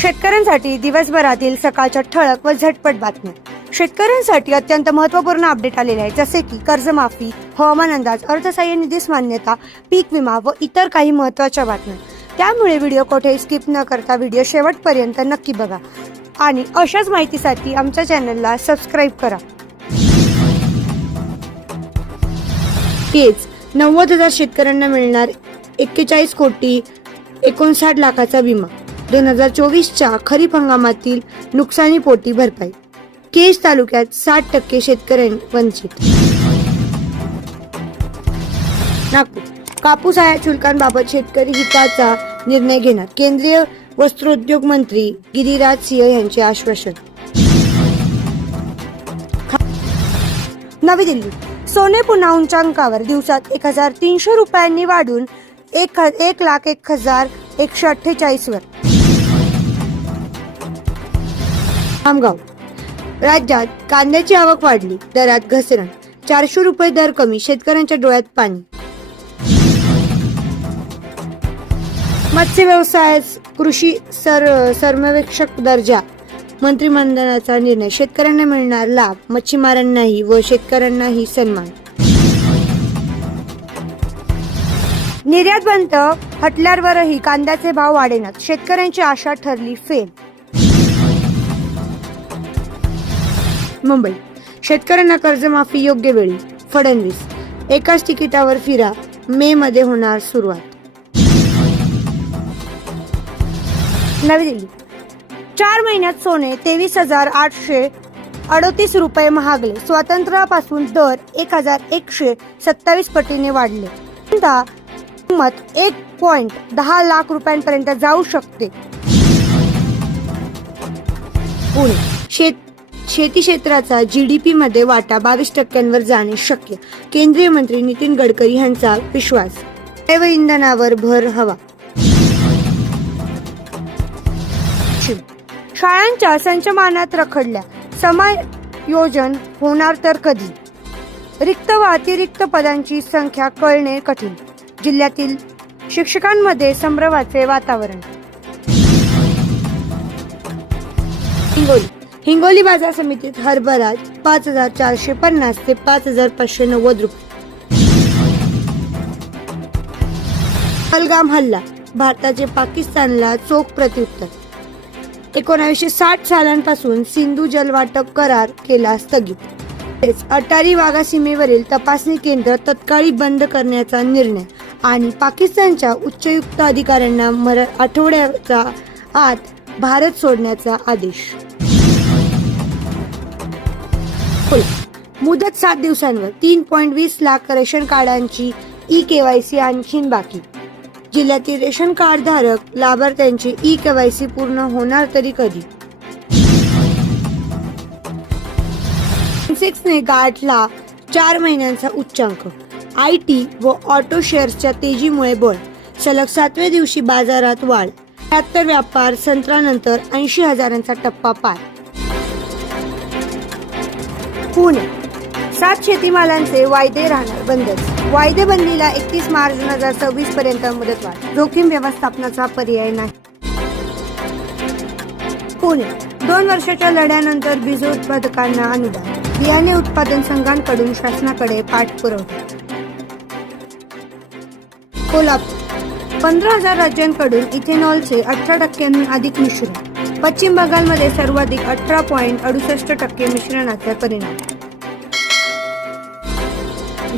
शेतकऱ्यांसाठी दिवसभरातील सकाळच्या ठळक व झटपट बातम्या शेतकऱ्यांसाठी अत्यंत महत्त्वपूर्ण अपडेट आलेले आहे जसे की कर्जमाफी हवामान अंदाज अर्थसहाय्य निधीस मान्यता पीक विमा व इतर काही महत्त्वाच्या बातम्या त्यामुळे व्हिडिओ कुठे स्किप न करता व्हिडिओ शेवटपर्यंत नक्की बघा आणि अशाच माहितीसाठी आमच्या चॅनलला सबस्क्राईब करा तेच नव्वद हजार शेतकऱ्यांना मिळणार एक्केचाळीस कोटी एकोणसाठ लाखाचा विमा दोन हजार चोवीसच्या खरीप हंगामातील नुकसानीपोटी भरपाई केज तालुक्यात साठ टक्के शेतकऱ्यांनी वंचित नागपूर कापूस आयात शुल्कांबाबत शेतकरी हिताचा निर्णय घेणार केंद्रीय वस्त्रोद्योग मंत्री गिरिराज सिंह यांचे आश्वासन नवी दिल्ली सोने पुन्हा उंचांकावर दिवसात एक हजार तीनशे रुपयांनी वाढून एक, एक लाख एक हजार एकशे अठ्ठेचाळीसवर खामगाव राज्यात कांद्याची आवक वाढली दरात घसरण चारशे रुपये दर कमी शेतकऱ्यांच्या डोळ्यात पाणी मत्स्य व्यवसायास कृषी सर सर्वेक्षक दर्जा मंत्रिमंडळाचा निर्णय शेतकऱ्यांना मिळणार लाभ मच्छीमारांनाही व शेतकऱ्यांनाही सन्मान निर्यात बंद हटल्यावरही कांद्याचे भाव वाढेनात शेतकऱ्यांची आशा ठरली फेल मुंबई शेतकऱ्यांना कर्जमाफी योग्य वेळी फडणवीस एकाच तिकिटावर फिरा मे मध्ये होणार सुरुवात नवी दिल्ली चार महिन्यात सोने तेवीस हजार आठशे अडतीस रुपये महागले स्वातंत्र्यापासून दर एक हजार एकशे सत्तावीस पटीने वाढले किंमत एक पॉइंट दहा लाख रुपयांपर्यंत जाऊ शकते पुणे शेत शेती क्षेत्राचा जी डी मध्ये वाटा बावीस टक्क्यांवर जाणे शक्य केंद्रीय मंत्री नितीन गडकरी यांचा विश्वास जैव इंधनावर भर हवा शाळांच्या संचमानात रखडल्या समायोजन होणार तर कधी रिक्त व अतिरिक्त पदांची संख्या कळणे कठीण जिल्ह्यातील शिक्षकांमध्ये संभ्रमाचे वातावरण हिंगोली हिंगोली बाजार समितीत हरभरा पाच हजार चारशे पन्नास ते पाच हजार पाचशे नव्वद रुपये पहलगाम हल्ला भारताचे पाकिस्तानला चोख प्रत्युत्तर एकोणावीसशे साठ सालांपासून सिंधू जलवाटप करार केला स्थगित अटारी वाघा सीमेवरील तपासणी केंद्र तत्काळी बंद करण्याचा निर्णय आणि पाकिस्तानच्या उच्चयुक्त अधिकाऱ्यांना मर आठवड्याचा आत भारत सोडण्याचा आदेश खुला मुदत सात दिवसांवर तीन पॉईंट वीस लाख रेशन कार्डांची ई के वाय सी आणखीन बाकी जिल्ह्यातील रेशन कार्ड धारक लाभार्थ्यांची ई के वाय सी पूर्ण होणार तरी कधी सिक्सने गाठला चार महिन्यांचा उच्चांक आय टी व ऑटो शेअर्सच्या तेजीमुळे बळ सलग सातव्या दिवशी बाजारात वाढ त्र्याहत्तर व्यापार संत्रानंतर ऐंशी हजारांचा टप्पा पार पुणे सात शेतीमालांचे वायदे राहणार वायदे बंदीला एकतीस मार्च दोन हजार सव्वीस पर्यंत मुदतवाढ जोखीम व्यवस्थापनाचा पर्याय नाही पुणे दोन वर्षाच्या लढ्यानंतर बीज उत्पादकांना अनुदान बियाणे उत्पादन संघांकडून शासनाकडे पाठपुरवठा कोल्हापूर पंधरा हजार राज्यांकडून इथेनॉलचे अठरा टक्क्यांहून अधिक मिश्रण पश्चिम बंगालमध्ये सर्वाधिक अठरा पॉईंट अडुसष्ट टक्के मिश्रणाचा परिणाम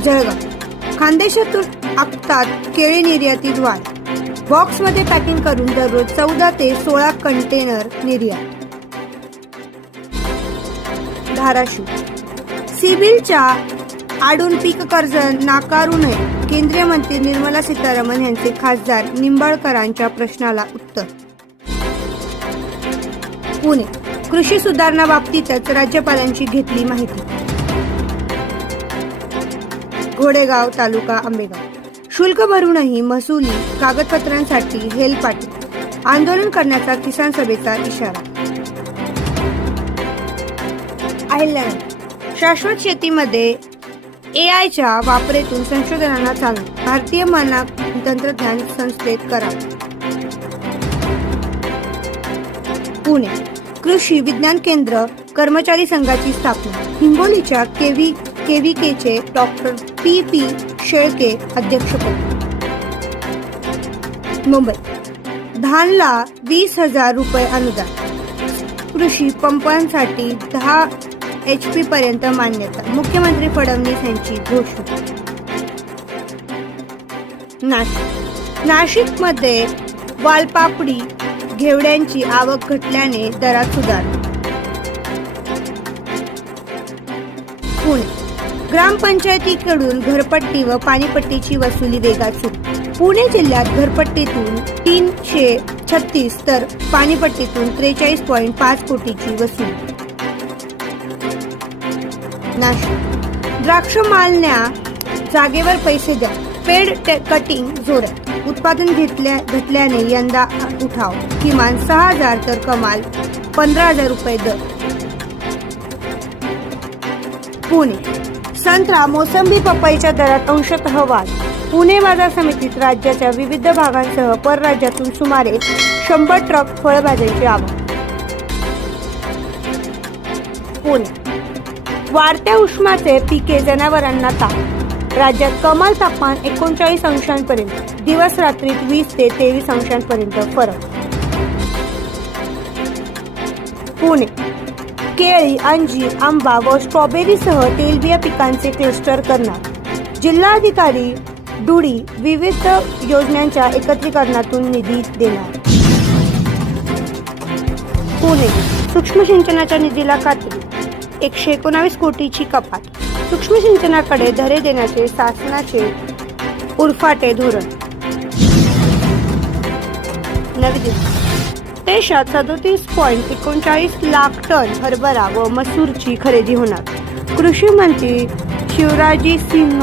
जळगाव खानदेशातून आखतात केळी निर्यातीत वाढ बॉक्समध्ये पॅकिंग करून दररोज चौदा ते सोळा कंटेनर निर्यात धाराशिव सिबिलच्या आडून पीक कर्ज नाकारू नये केंद्रीय मंत्री निर्मला सीतारामन यांचे खासदार निंबाळकरांच्या प्रश्नाला उत्तर पुणे कृषी सुधारणा बाबतीतच राज्यपालांची घेतली माहिती घोडेगाव तालुका आंबेगाव शुल्क भरूनही महसुली कागदपत्रांसाठी हेलपाटी आंदोलन करण्याचा किसान सभेचा इशारा आयर्लंड शाश्वत शेतीमध्ये ए आयच्या वापरेतून संशोधनाला चालू भारतीय मानक तंत्रज्ञान संस्थेत करा पुणे कृषी विज्ञान केंद्र कर्मचारी संघाची स्थापना हिंगोलीच्या केव्ही केव्हीकेचे डॉक्टर पी पी शेळके अध्यक्षपद मुंबई धानला वीस हजार रुपये अनुदान कृषी पंपांसाठी दहा एच पी पर्यंत मान्यता मुख्यमंत्री फडणवीस यांची घोषणा नाशिक नाशिकमध्ये वालपापडी घेवड्यांची आवक घटल्याने दरात सुधार पुणे ग्रामपंचायतीकडून घरपट्टी व पाणीपट्टीची वसुली वेगात सुरू पुणे जिल्ह्यात घरपट्टीतून तीनशे छत्तीस तर पाणीपट्टीतून त्रेचाळीस पॉईंट पाच कोटीची वसुली नाशिक द्राक्ष मालण्या जागेवर पैसे द्या पेड कटिंग जोरात उत्पादन घेतल्या घटल्याने यंदा उठाव किमान सहा हजार तर कमाल पंधरा हजार रुपये दर पुणे संत्रा मोसंबी पपईच्या दरात अंशतः वाढ पुणे बाजार समितीत राज्याच्या विविध भागांसह परराज्यातून सुमारे शंभर ट्रक फळभाज्यांचे आवक पुणे वाढत्या उष्माचे पिके जनावरांना ताप राज्यात कमाल तापमान एकोणचाळीस अंशांपर्यंत दिवस रात्रीत वीस ते तेवीस अंशांपर्यंत फरक पुणे केळी अंजीर आंबा व स्ट्रॉबेरीसह तेलबिया पिकांचे क्लस्टर करणार जिल्हाधिकारी डुडी विविध योजनांच्या एकत्रीकरणातून निधी देणार पुणे सूक्ष्म सिंचनाच्या निधीला खात्री एकशे एकोणावीस कोटीची कपात सूक्ष्म सिंचनाकडे धरे देण्याचे शासनाचे उरफाटे धोरण नवी दिल्ली देशात सदोतीस पॉईंट एकोणचाळीस लाख टन हरभरा व मसूरची खरेदी होणार कृषी मंत्री शिवराजी सिंह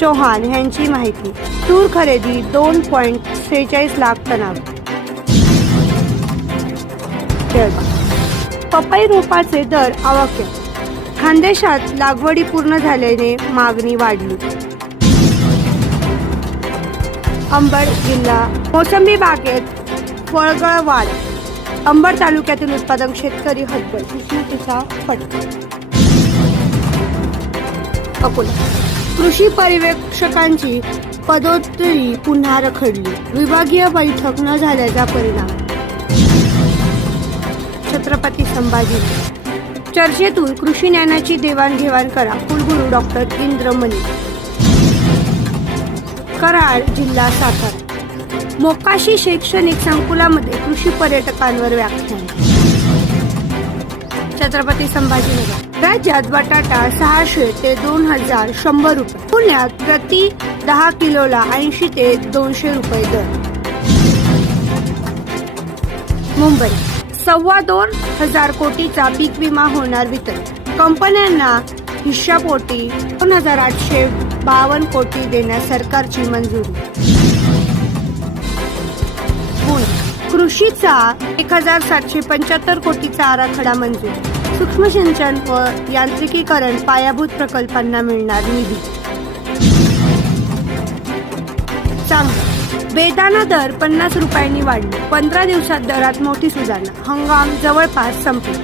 चौहान यांची माहिती तूर खरेदी दोन पॉईंट सेहेचाळीस लाख टनावर पपई रोपाचे दर आवाक्य खानदेशात लागवडी पूर्ण झाल्याने मागणी वाढली अंबड जिल्हा मोसंबी बागेत फळगळ वाढ अंबड तालुक्यातील उत्पादक शेतकरी हतबल विष्णुतीचा फटका अकोला कृषी पर्यवेक्षकांची पदोत्तरी पुन्हा रखडली विभागीय बैठक न झाल्याचा परिणाम छत्रपती संभाजी चर्चेतून कृषी ज्ञानाची देवाणघेवाण करा कुलगुरू डॉक्टर इंद्रमणी कराड जिल्हा सातारा मोकाशी शैक्षणिक संकुलामध्ये कृषी पर्यटकांवर व्याख्यान छत्रपती संभाजीनगर राज्यात बटाटा सहाशे ते दोन हजार शंभर रुपये पुण्यात प्रति दहा किलोला ऐंशी ते दोनशे रुपये दर मुंबई सव्वा दोन हजार कोटीचा पीक विमा होणार वितरण कंपन्यांना हिश्शापोटी दोन हजार आठशे बावन्न कोटी देण्यास सरकारची मंजुरी कृषीचा एक हजार सातशे पंच्याहत्तर कोटीचा आराखडा मंजूर सूक्ष्म सिंचन व यांत्रिकीकरण पायाभूत प्रकल्पांना मिळणार निधी बेदाना दर पन्नास रुपयांनी वाढले पंधरा दिवसात दरात मोठी सुधारणा हंगाम जवळपास संपले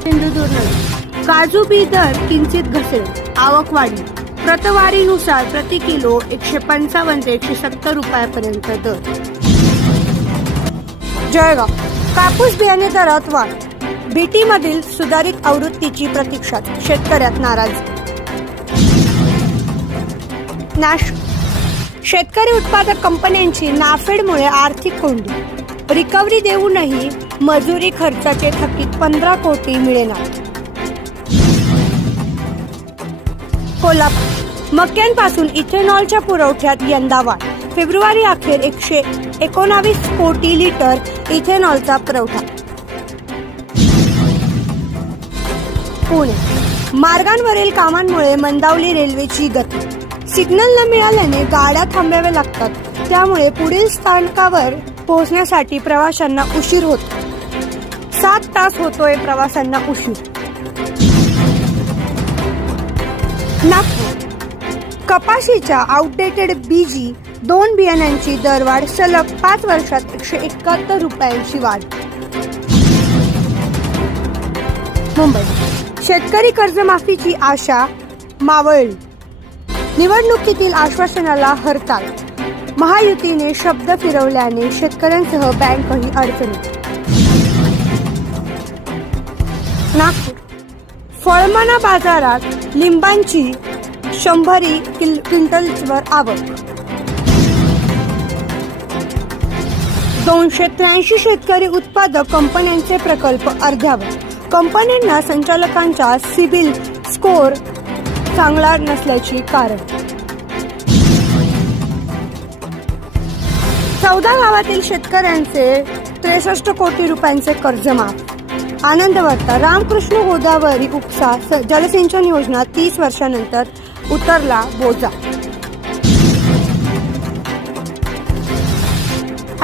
सिंधुदुर्ग काजू बी दर किंचित घसेल आवक वाढली प्रतवारीनुसार प्रति किलो एकशे पंचावन्न ते एकशे सत्तर रुपयापर्यंत दर जळगाव कापूस बियाणे दरात वाढ बीटी मधील सुधारित आवृत्तीची प्रतीक्षा शेतकऱ्यात नाराज नाश शेतकरी उत्पादक कंपन्यांची नाफेडमुळे आर्थिक कोंडी रिकव्हरी देऊनही मजुरी खर्चाचे थकीत पंधरा कोटी मिळेना कोल्हापूर मक्यांपासून इथेनॉलच्या पुरवठ्यात यंदा वाढ फेब्रुवारी अखेर एकशे एकोणावीस कोटी लिटर इथेनॉलचा पुरवठा पुणे मार्गांवरील कामांमुळे मंदावली रेल्वेची गती सिग्नल न मिळाल्याने गाड्या थांबाव्या लागतात त्यामुळे पुढील स्थानकावर पोहोचण्यासाठी प्रवाशांना उशीर होतो सात तास होतोय प्रवाशांना उशीर नागपूर कपाशीच्या आउटडेटेड बीजी दोन बियाण्यांची दरवाढ सलग पाच वर्षात एकशे एकाहत्तर रुपयांची वाढ मुंबई शेतकरी कर्जमाफीची आशा मावळली निवडणुकीतील आश्वासनाला हरताळ महायुतीने शब्द फिरवल्याने शेतकऱ्यांसह बँकही अडचणीत फळमाना बाजारात लिंबांची शंभरी किल क्विंटल्सवर आवक दोनशे त्र्याऐंशी शेतकरी उत्पादक कंपन्यांचे प्रकल्प अर्ध्यावर कंपन्यांना संचालकांचा सिबिल स्कोर चांगला नसल्याची कारण चौदा गावातील शेतकऱ्यांचे त्रेसष्ट कोटी रुपयांचे माफ आनंद वाटता रामकृष्ण गोदावरी उपसा जलसिंचन योजना तीस वर्षानंतर उतरला बोजा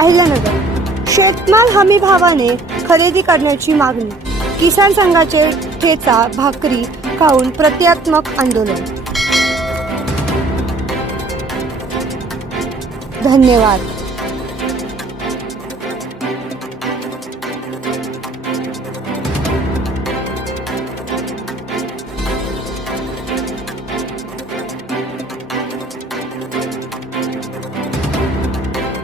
अहिल्यानगर शेतमाल हमी भावाने खरेदी करण्याची मागणी किसान संघाचे ठेचा भाकरी खाऊन प्रत्यात्मक आंदोलन धन्यवाद